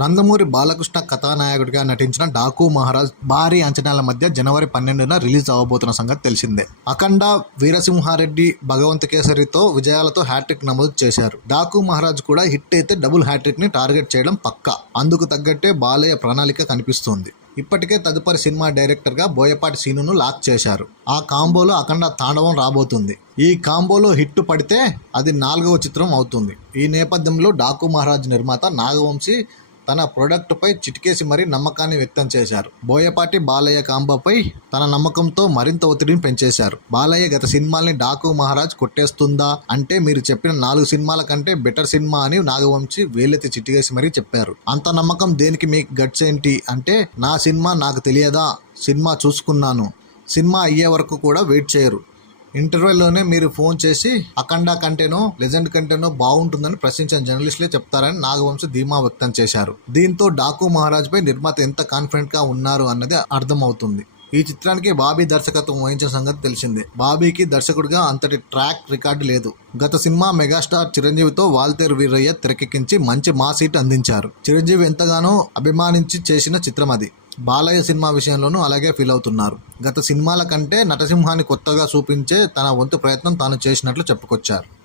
నందమూరి బాలకృష్ణ కథానాయకుడిగా నటించిన డాకు మహారాజ్ భారీ అంచనాల మధ్య జనవరి పన్నెండున రిలీజ్ అవ్వబోతున్న సంగతి తెలిసిందే. అఖండ వీరసింహారెడ్డి భగవంత్ కేసరితో విజయాలతో హ్యాట్రిక్ నమోదు చేశారు. డాకు మహారాజ్ కూడా హిట్ అయితే డబుల్ హ్యాట్రిక్ని టార్గెట్ చేయడం పక్కా. అందుకు తగ్గట్టే బాలయ్య ప్రణాళిక కనిపిస్తోంది. ఇప్పటికే తదుపరి సినిమా డైరెక్టర్గా బోయపాటి సీనును లాక్ చేశారు. ఆ కాంబోలో అఖండ తాండవం రాబోతుంది. ఈ కాంబోలో హిట్ పడితే అది నాలుగవ చిత్రం అవుతుంది. ఈ నేపథ్యంలో డాకు మహారాజ్ నిర్మాత నాగవంశీ తన ప్రొడక్ట్పై చిటికేసి మరీ నమ్మకాన్ని వ్యక్తం చేశారు. బోయపాటి బాలయ్య కాంబోపై తన నమ్మకంతో మరింత ఒత్తిడిని పెంచేశారు. బాలయ్య గత సినిమాల్ని డాకు మహారాజ్ కొట్టేస్తుందా అంటే మీరు చెప్పిన నాలుగు సినిమాల కంటే బెటర్ సినిమా అని నాగవంశి వేలెత్తి చిటికేసి మరీ చెప్పారు. అంత నమ్మకం దేనికి మీకు గట్స్ ఏంటి అంటే నా సినిమా నాకు తెలియదా? సినిమా చూసుకున్నాను. సినిమా అయ్యే వరకు కూడా వెయిట్ చేయరు. ఇంటర్వెల్లోనే మీరు ఫోన్ చేసి అఖండ కంటేనో లెజెండ్ కంటేనో బాగుంటుందని ప్రశ్నించిన జర్నలిస్టులే చెప్తారని నాగవంశ ధీమా వ్యక్తం చేశారు. దీంతో డాకు మహారాజ్ పై నిర్మాత ఎంత కాన్ఫిడెంట్గా ఉన్నారు అన్నది అర్థమవుతుంది. ఈ చిత్రానికి బాబీ దర్శకత్వం వహించిన సంగతి తెలిసిందే. బాబీకి దర్శకుడిగా అంతటి ట్రాక్ రికార్డు లేదు. గత సినిమా మెగాస్టార్ చిరంజీవితో వాల్తేరు వీరయ్య తెరకెక్కించి మంచి మాస్ హిట్ అందించారు. చిరంజీవి ఎంతగానో అభిమానించి చేసిన చిత్రం అది. బాలయ్య సినిమా విషయంలోనూ అలాగే ఫీల్ అవుతున్నారు. గత సినిమాల కంటే నటసింహాన్ని కొత్తగా చూపించే తన వంతు ప్రయత్నం తాను చేసినట్లు చెప్పుకొచ్చారు.